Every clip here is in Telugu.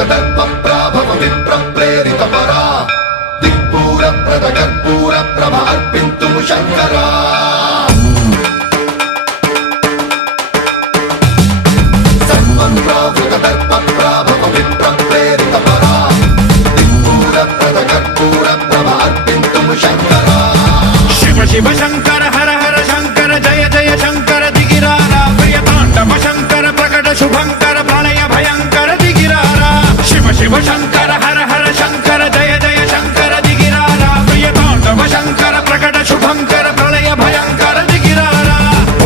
దర్పప్రాభవ విప్రప్రేరిత పరా దిక్పూర ప్రద కర్పూర ప్రభ అర్పింతుము శంకరా సర్వప్రావృత దర్పప్రాభవ విప్రప్రేరిత పరా దిక్పూర ప్రద కర్పూర ప్రభ అర్పింతుము శంకరా శివ శివ శంకర హర హర శంకర జయ జయ శంకర దిగిరారా ప్రియతాండవ శంకర ప్రకట శుభంకర ప్రళయ భయంకర దిగిరారా శివ శివ శంకర హర హర శంకర జయ జయ శంకర దిగిరారా ప్రియతాండవ శంకర ప్రకట శుభంకర ప్రళయ భయంకర దిగిరారా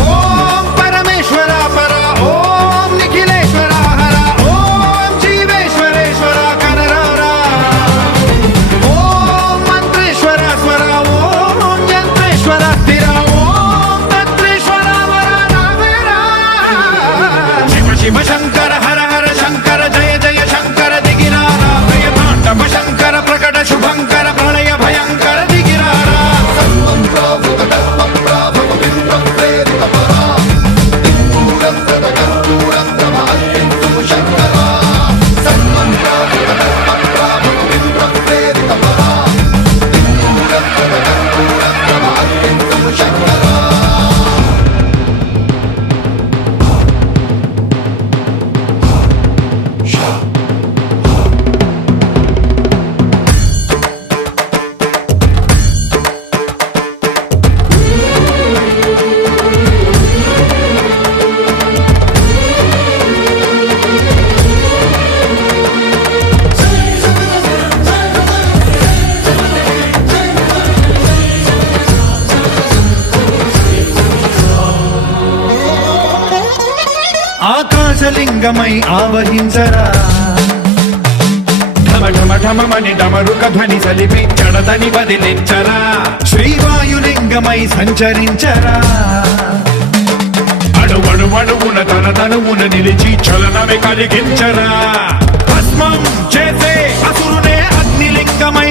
ఓం పరమేశ్వర పర ఓం నిఖిలేశ్వర హర ఓం జీవేశ్వరేశ్వర కరరారా ఓం మంత్రేశ్వర స్వర ఓం యంత్రేశ్వర స్థిర ఓం తంత్రేశ్వర వర రామేరా శివ శివ శంకర హర హర శంకర జయ జయ శంకర దిగిరారా ప్రియతాండవ శంకర ప్రకట శుభంకర ప్రళయ భయంకర దిగిరారా సర్వప్రావృత దర్పప్రాభవ విప్రప్రేరిత పరా దిక్పూర ప్రద కర్పూర ప్రభ అర్పింతుము శంకరా సర్వప్రావృత దర్పప్రాభవ విప్రప్రేరిత పరా దిక్పూర ప్రద కర్పూర ప్రభ అర్పింతుము శంకరా ఆకాశలింగమై ఆవహించరా ఢమ ఢమ ఢమమని డమరుక ధ్వని సలిపి జడదని వదిలించరా శ్రీవాయులింగమై సంచరించరా అణువణువున తన తనువున నిలిచి చలనమే కలిగించరా భస్మం చేసే అసురునే అగ్నిలింగమై